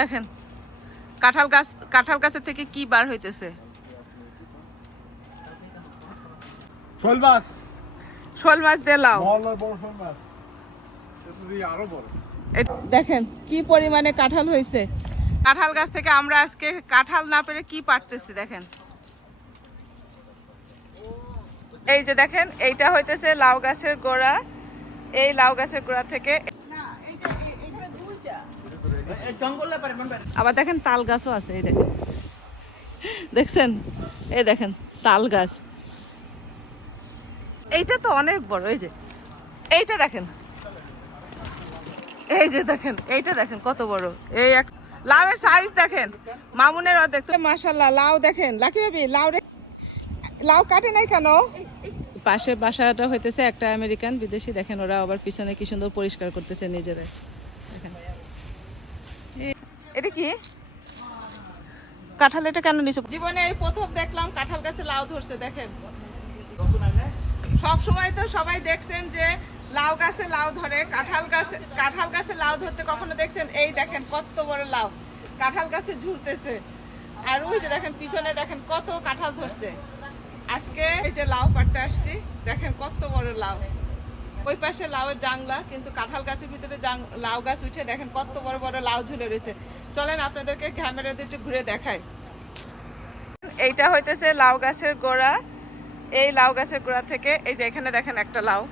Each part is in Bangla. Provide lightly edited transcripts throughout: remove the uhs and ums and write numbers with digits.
দেখেন কাঁঠাল গাছের থেকে কি বার হইতেছে। শোল মাছ দিয়ে লাউ। দেখেন কি পরিমাণে কাঁঠাল হয়েছে। কাঁঠাল গাছ থেকে আমরা আজকে কাঁঠাল না পেরে কি পারতেছি দেখেন। এই যে দেখেন এইটা হইতেছে লাউ গাছের গোড়া। এই লাউ গাছের গোড়া থেকে আবার দেখেন তাল গাছও আছে। এই দেখেন দেখছেন, এই দেখেন তাল গাছ। এইটা তো অনেক বড়। এই যে এইটা দেখেন, এই যে দেখেন এইটা দেখেন কত বড়। এই এক লাউয়ের সাইজ দেখেন, মামুনের অর্ধেক। মাশাআল্লাহ লাউ দেখেন। লাকি ভাবি লাউ কাটে নাই কেন? পাশের বাসাটা হইতেছে একটা আমেরিকান বিদেশি। দেখেন ওরা আবার পিছনে কি সুন্দর পরিষ্কার করতেছে নিজেরাই। দেখেন এটা কি কাঁঠাল, এটা কেন নিছো? জীবনে এই প্রথম দেখলাম কাঁঠাল গাছে লাউ ধরছে। দেখেন সব সময় তো সবাই দেখছেন যে লাউ গাছে লাউ ধরে, কাঁঠাল গাছে লাউ ধরতে কখনো দেখছেন? এই দেখেন কত বড় লাউ কাঁঠাল গাছে ঝুলতেছে। আর ওই যে দেখেন পিছনে দেখেন কত কাঁঠাল ধরছে। আজকে এই যে লাউ পাড়তে আসছি, দেখেন কত বড় লাউ। ওই পাশে লাউয়ের জাংলা, কিন্তু কাঁঠাল গাছের ভিতরে লাউ গাছ উঠে দেখেন কত বড় বড় লাউ ঝুলে রয়েছে। চলেন আপনাদেরকে ক্যামেরা দিয়ে একটু ঘুরে দেখাই। এইটা হইতেছে লাউ গাছের গোড়া। এই লাউ গাছের গোড়া থেকে এই যে এখানে দেখেন একটা লাউ।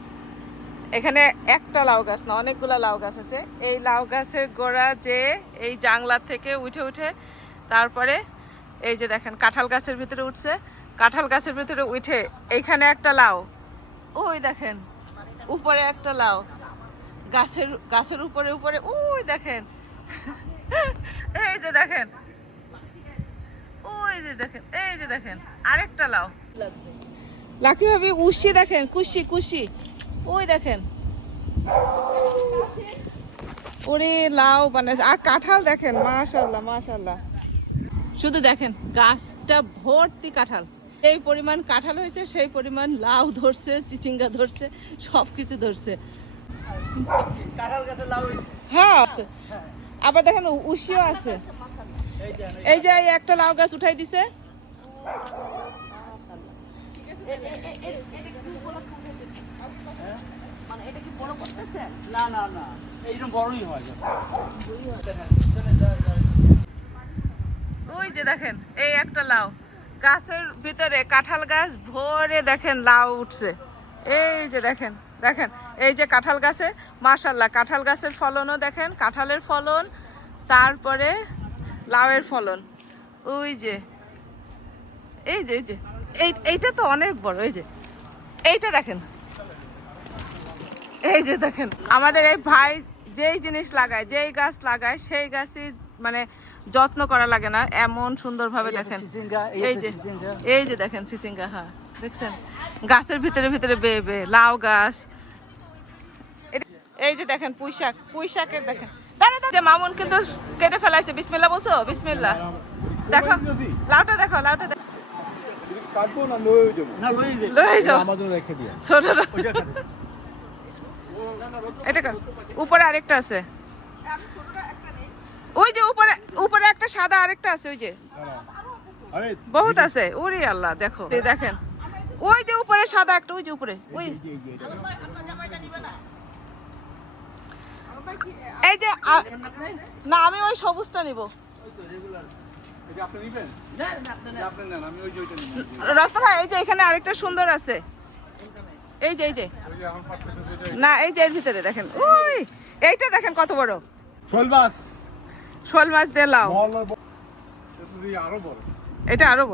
এখানে একটা লাউ গাছ না, অনেকগুলা লাউ গাছ আছে। এই লাউ গাছের গোড়া যে এই জাংলা থেকে উঠে তারপরে এই যে দেখেন কাঁঠাল গাছের ভিতরে উঠছে। কাঁঠাল গাছের ভিতরে উঠে এইখানে একটা লাউ, ওই দেখেন উপরে একটা লাউ, গাছের উপরে ওই দেখেন এই যে দেখেন, ওই যে দেখেন, এই যে দেখেন আরেকটা লাউ। লাকি ভাবি উশি দেখেন, কুশি ওই দেখেন, ওরে লাউ বানাইছে। আর কাঁঠাল দেখেন, মাশাআল্লাহ। শুধু দেখেন গাছটা ভর্তি কাঁঠাল। এই পরিমাণ কাঁঠাল হয়েছে, সেই পরিমাণ লাউ ধরছে, চিচিঙ্গা ধরছে, সবকিছু ধরছে। হ্যাঁ আবার দেখেন উশিও আছে। এই যে একটা লাউ গাছ উঠাই দিছে। ওই যে দেখেন এই একটা লাউ গাছের ভিতরে, কাঁঠাল গাছ ভরে দেখেন লাউ উঠছে। এই যে দেখেন এই যে কাঁঠাল গাছে মাশাআল্লাহ কাঁঠাল গাছের ফলনও দেখেন, কাঁঠালের ফলন, তারপরে লাউয়ের ফলন। ওই যে এইটা তো অনেক বড়। এই যে এইটা দেখেন, এই যে দেখেন আমাদের এই ভাই যেই জিনিস লাগায়, যেই গাছ লাগায়, সেই গাছই মানে যত্ন করা লাগে না, এমন সুন্দরভাবে দেখেন। এই যে দেখেন চিচিঙ্গা, হ্যাঁ দেখছেন গাছের ভিতরে বেয়ে লাউ গাছ। এই যে দেখেন পুঁইশাকের দেখেন যে মামুন কিন্তু কেটে ফেলাইছে। বিসমিল্লাহ বলছো? বিসমিল্লাহ। দেখো লাউটা, দেখো এটা উপরে আরেকটা আছে। ওই যে উপরে একটা সাদা আরেকটা আছে। ওই যে বহুত আছে। ওরে আল্লাহ দেখো, দেখেন ওই যে উপরে সাদা একটা, ওই যে উপরে ওই এই যে না, আমি ওই সবুজটা নিব। রক্ত ভাই এই যে এখানে আরেকটা সুন্দর আছে। এই যে না, এই যে এর ভিতরে দেখেন, ওই এইটা দেখেন কত বড় শোল মাছ দিয়ে লাউ। এটা আরো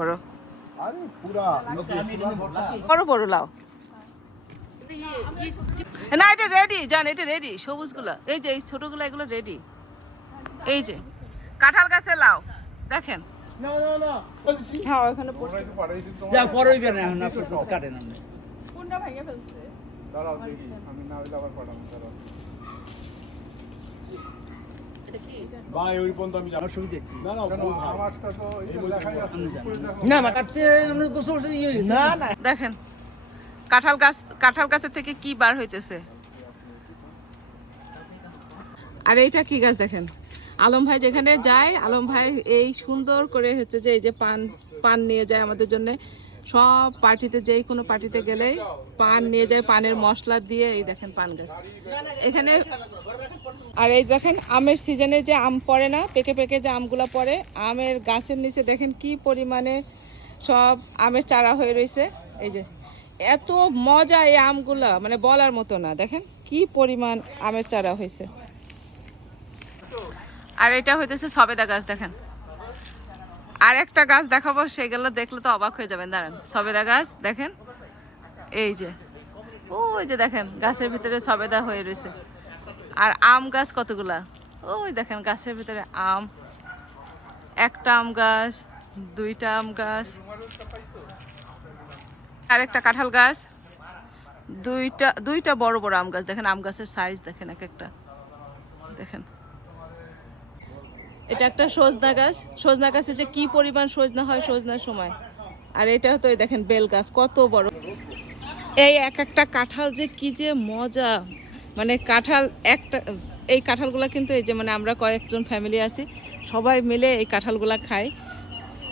বড় লাউ না, এটা রেডি জান, এটা রেডি সবুজগুলা। এই যে এই ছোটগুলা এগুলো রেডি। এই যে কাঁঠাল গাছের লাউ দেখেন। হ্যাঁ ওখানে দেখেন কাঁঠাল গাছের থেকে কি বার হইতেছে। আর এইটা কি গাছ দেখেন, আলম ভাই যেখানে যায়, আলম ভাই এই সুন্দর করে হচ্ছে যে এই যে পান পান নিয়ে যায় আমাদের জন্য। সব পার্টিতে, যেই কোনো পার্টিতে গেলে পান নিয়ে যায়, পানের মশলা দিয়ে। এই দেখেন পান গাছ এখানে। আর এই দেখেন আমের সিজনে যে আম পড়ে না, পেকে পেকে যে আমগুলা পড়ে, আমের গাছের নিচে দেখেন কি পরিমাণে সব আমের চারা হয়ে রয়েছে। এই যে এত মজা এই আমগুলা, মানে বলার মতো না। দেখেন কি পরিমাণ আমের চারা হয়েছে। আর এটা হইতেছে সবেদা গাছ। দেখেন আর একটা গাছ দেখাবো, সেগুলো দেখলে তো অবাক হয়ে যাবেন। দাঁড়ান, সবেদা গাছ দেখেন। এই যে ওই যে দেখেন গাছের ভিতরে সবেদা হয়ে রয়েছে। আর আম গাছ কতগুলা, ওই দেখেন গাছের ভিতরে আম। একটা আম গাছ, দুইটা আম গাছ, আর একটা কাঁঠাল গাছ, দুইটা দুইটা বড় বড় আম গাছ। দেখেন আম গাছের সাইজ দেখেন এক একটা। দেখেন এটা একটা সজনা গাছ। সজনা গাছে যে কি পরিমাণ সজনা হয় সজনার সময়। আর এটা তো দেখেন বেল গাছ কত বড়। এই এক একটা কাঁঠাল যে কি যে মজা, মানে কাঁঠাল একটা, এই কাঁঠালগুলা কিন্তু এই যে মানে আমরা কয়েকজন ফ্যামিলি আছি, সবাই মিলে এই কাঁঠালগুলা খাই।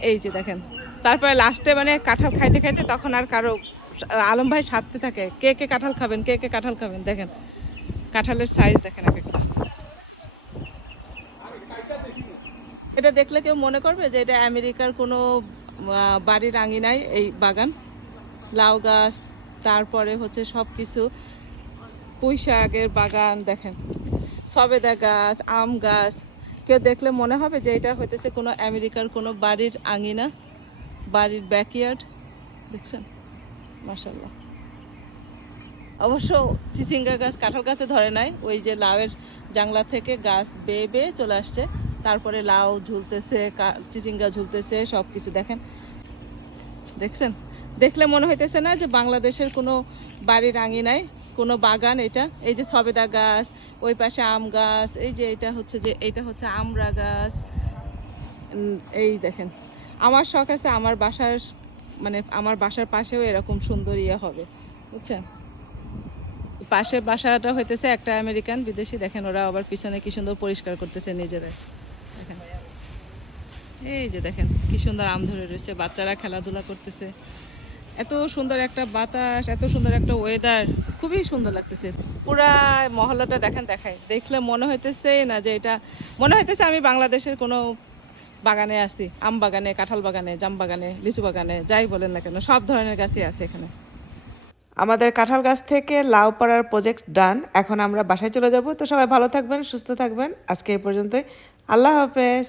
এই যে দেখেন তারপরে লাস্টে মানে কাঁঠাল খাইতে খাইতে তখন আর কারো, আলম ভাই সাথে থাকে, কে কে কাঁঠাল খাবেন, কে কে কাঁঠাল খাবেন। দেখেন কাঁঠালের সাইজ দেখেন এক একটা। এটা দেখলে কেউ মনে করবে যে এটা আমেরিকার কোনো বাড়ির আঙিনায় এই বাগান। লাউ গাছ, তারপরে হচ্ছে সব কিছু, পুঁই শাকের বাগান। দেখেন সবেদা গাছ, আম গাছ। কেউ দেখলে মনে হবে যে এটা হইতেছে কোনো আমেরিকার কোনো বাড়ির আঙিনা, বাড়ির ব্যাকইয়ার্ড। দেখছেন মাশাআল্লাহ। অবশ্য চিচিঙ্গা গাছ কাঁঠাল গাছে ধরে নাই, ওই যে লাউয়ের জাংলা থেকে গাছ বেয়ে বেয়ে চলে আসছে, তারপরে লাউ ঝুলতেছে, চিচিঙ্গা ঝুলতেছে, সব কিছু দেখেন। দেখছেন, দেখলে মনে হইতেছে না যে বাংলাদেশের কোনো বাড়ির আঙিনায় কোনো বাগান এটা। এই যে সবেদা গাছ, ওই পাশে আম গাছ, এই যে এটা হচ্ছে যে এটা হচ্ছে আমড়া গাছ। এই দেখেন আমার শখ আছে আমার বাসার, মানে আমার বাসার পাশেও এরকম সুন্দর ইয়ে হবে, বুঝছেন। পাশের বাসাটা হইতেছে একটা আমেরিকান বিদেশি। দেখেন ওরা আবার পিছনে কি সুন্দর পরিষ্কার করতেছে নিজেরা। দেখেন এই যে দেখেন কি সুন্দর আম ধরে রয়েছে, বাচ্চারা খেলাধুলা করতেছে। এত সুন্দর একটা বাতাস, এত সুন্দর একটা ওয়েদার, খুবই সুন্দর লাগতেছে। পুরা মহল্লাটা দেখেন, দেখায় দেখলে মনে হইতেছে না যে এটা, মনে হইতেছে আমি বাংলাদেশের কোনো বাগানে আছি। আম বাগানে, কাঁঠাল বাগানে, জাম বাগানে, লিচু বাগানে, যাই বলেন না কেন, সব ধরনের গাছই আছে এখানে। আমাদের কাঁঠাল গাছ থেকে লাউ পাড়ার প্রজেক্ট ডান। এখন আমরা বাসায় চলে যাব। তো সবাই ভালো থাকবেন, সুস্থ থাকবেন। আজকে এই পর্যন্তই। আল্লাহ হাফেজ।